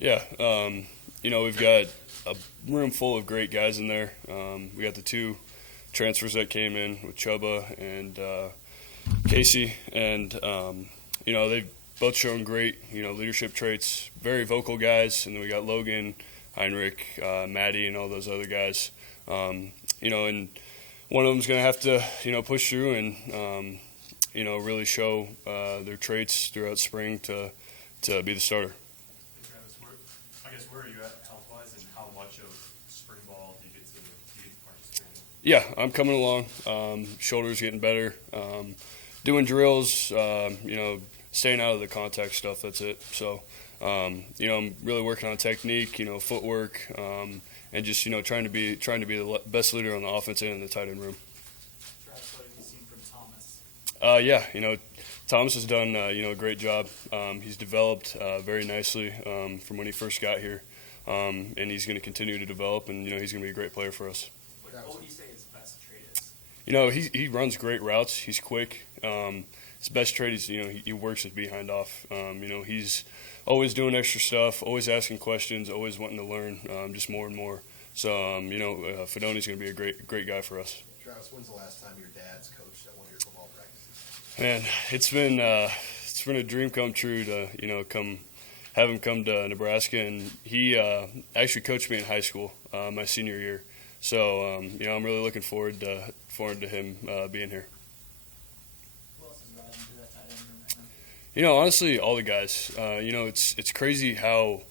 Yeah, we've got a room full of great guys in there. We got the two transfers that came in with Chuba and Casey, and they've both shown great leadership traits. Very vocal guys, and then we got Logan, Heinrich, Maddie, and all those other guys. And one of them's going to have to push through and really show their traits throughout spring to be the starter. Travis, where are you at health-wise, and how much of spring ball do you get to participate in? Yeah, I'm coming along. Shoulders getting better. Doing drills, staying out of the contact stuff. That's it. So, I'm really working on technique, footwork, and just trying to be the best leader on the offense and in the tight end room. Travis, what have you seen from Thomas? Thomas has done a great job. He's developed very nicely from when he first got here, and he's going to continue to develop. And he's going to be a great player for us. What would you say his best trait is? He runs great routes. He's quick. His best trait is he works his behind off. He's always doing extra stuff, always asking questions, always wanting to learn just more and more. So Fidone is going to be a great guy for us. Travis, when's the last time your dad's coached at one of your football practices? Man, it's been a dream come true to have him come to Nebraska, and he actually coached me in high school my senior year. So I'm really looking forward to him being here. Who else is riding through that tight end room right now? Honestly, all the guys. It's crazy how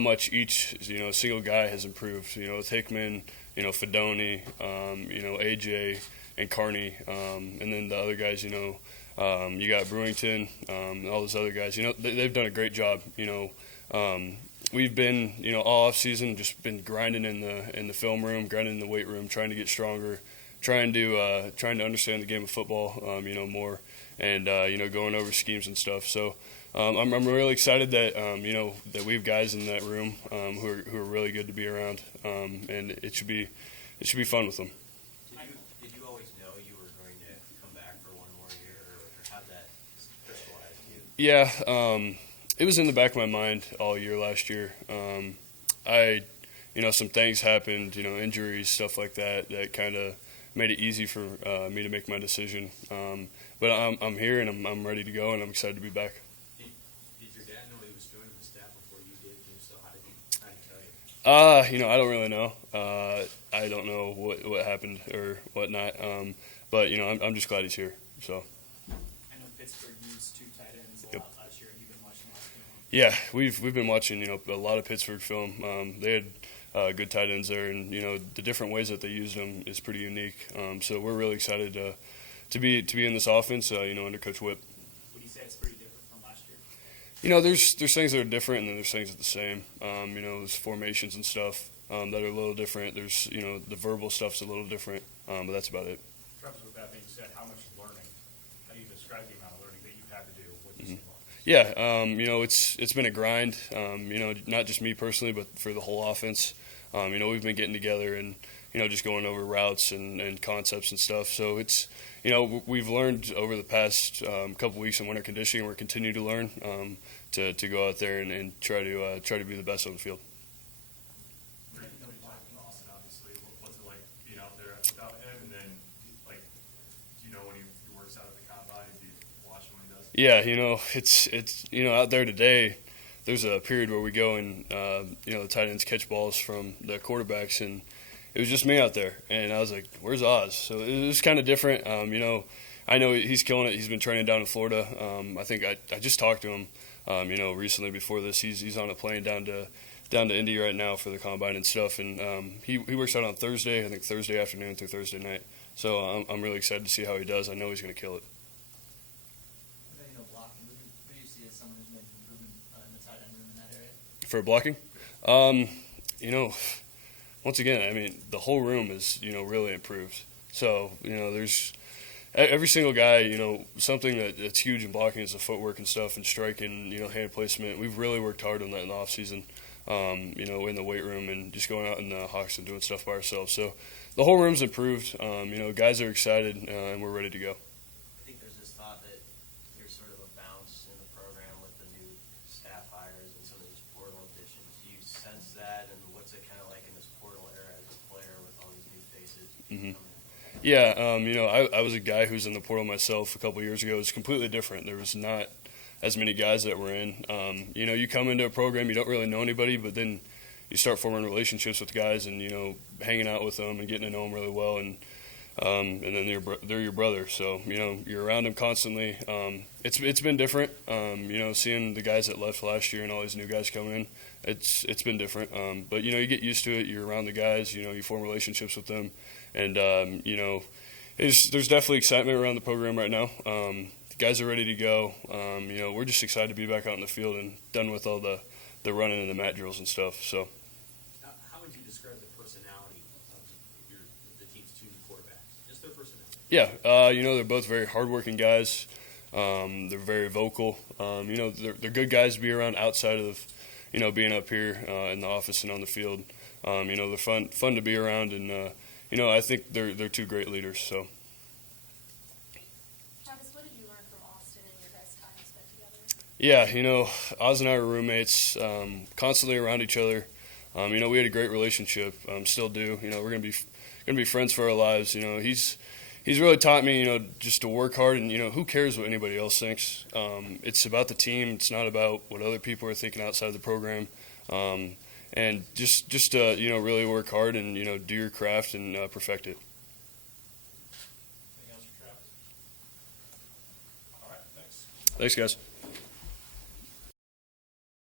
much each single guy has improved. With Hickman, Fidone, AJ and Carney, and then the other guys. You got Brewington, all those other guys. They've done a great job. We've been all off season just been grinding in the film room, grinding in the weight room, trying to get stronger, trying to understand the game of football more, and going over schemes and stuff. So I'm really excited that that we have guys in that room who are really good to be around, and it should be fun with them. Did you always know you were going to come back for one more year, or how'd that crystallize to you? Yeah, it was in the back of my mind all year last year. Some things happened, injuries, stuff like that kind of made it easy for me to make my decision. But I'm here and I'm ready to go, and I'm excited to be back. Did your dad know he was joining the staff before you did? So how did he tell you? I don't really know. I don't know what happened or whatnot. But I'm just glad he's here. So. I know Pittsburgh used two tight ends a lot last year. Have you been watching a lot of film? Yeah, we've been watching a lot of Pittsburgh film. They had good tight ends there, and the different ways that they used them is pretty unique. So we're really excited to be in this offense. Under Coach Whip. Would you say it's pretty different from last year? There's things that are different, and then there's things that are the same. There's formations and stuff that are a little different. There's the verbal stuff's a little different, but that's about it. Travis, with that being said, how much learning? How do you describe the amount of learning that you've had to do with this team? Yeah, it's been a grind. Not just me personally, but for the whole offense. We've been getting together and just going over routes and concepts and stuff. So it's we've learned over the past couple weeks in winter conditioning. We're continuing to learn to go out there and try to be the best on the field. Austin, obviously, what's it like being out there without him? And then, do you know when he works out at the combine? Do you watch him when he does? Yeah, it's out there today. There's a period where we go and the tight ends catch balls from the quarterbacks, and it was just me out there, and I was like, "Where's Oz?" So it was kind of different. I know he's killing it. He's been training down in Florida. I think I just talked to him, recently before this. He's on a plane down to Indy right now for the combine and stuff, and he works out on Thursday. I think Thursday afternoon through Thursday night. So I'm really excited to see how he does. I know he's going to kill it. Blocking. Who do you see as someone who's made an improvement in the tight end room in that area? For blocking, once again, the whole room is really improved. So there's every single guy, something that's huge in blocking is the footwork and stuff and striking, hand placement. We've really worked hard on that in the off season, in the weight room and just going out in the Hawks and doing stuff by ourselves. So the whole room's improved. Guys are excited and we're ready to go. I think there's this thought that there's sort of a bounce in the program with the new staff hires and some of these portal additions. Yeah, I was a guy who was in the portal myself a couple of years ago. It was completely different. There was not as many guys that were in. You come into a program, you don't really know anybody, but then you start forming relationships with guys and, hanging out with them and getting to know them really well. And then they're your brother. So, you're around them constantly. It's been different, seeing the guys that left last year and all these new guys coming in. It's been different. But, you get used to it. You're around the guys, you form relationships with them. And, there's definitely excitement around the program right now. The guys are ready to go. We're just excited to be back out in the field and done with all the running and the mat drills and stuff. So. How would you describe the personality of the team's two quarterbacks? Just their personality. Yeah, they're both very hardworking guys. They're very vocal. They're good guys to be around outside of, being up here in the office and on the field. They're fun to be around, and I think they're two great leaders. So. Travis, what did you learn from Austin and your guys' time spent together? Yeah, Oz and I were roommates, constantly around each other. We had a great relationship, still do. We're gonna be friends for our lives. He's really taught me, just to work hard, and who cares what anybody else thinks. It's about the team. It's not about what other people are thinking outside the program. And just really work hard and do your craft and perfect it. Anything else for Travis? All right, thanks. Thanks, guys.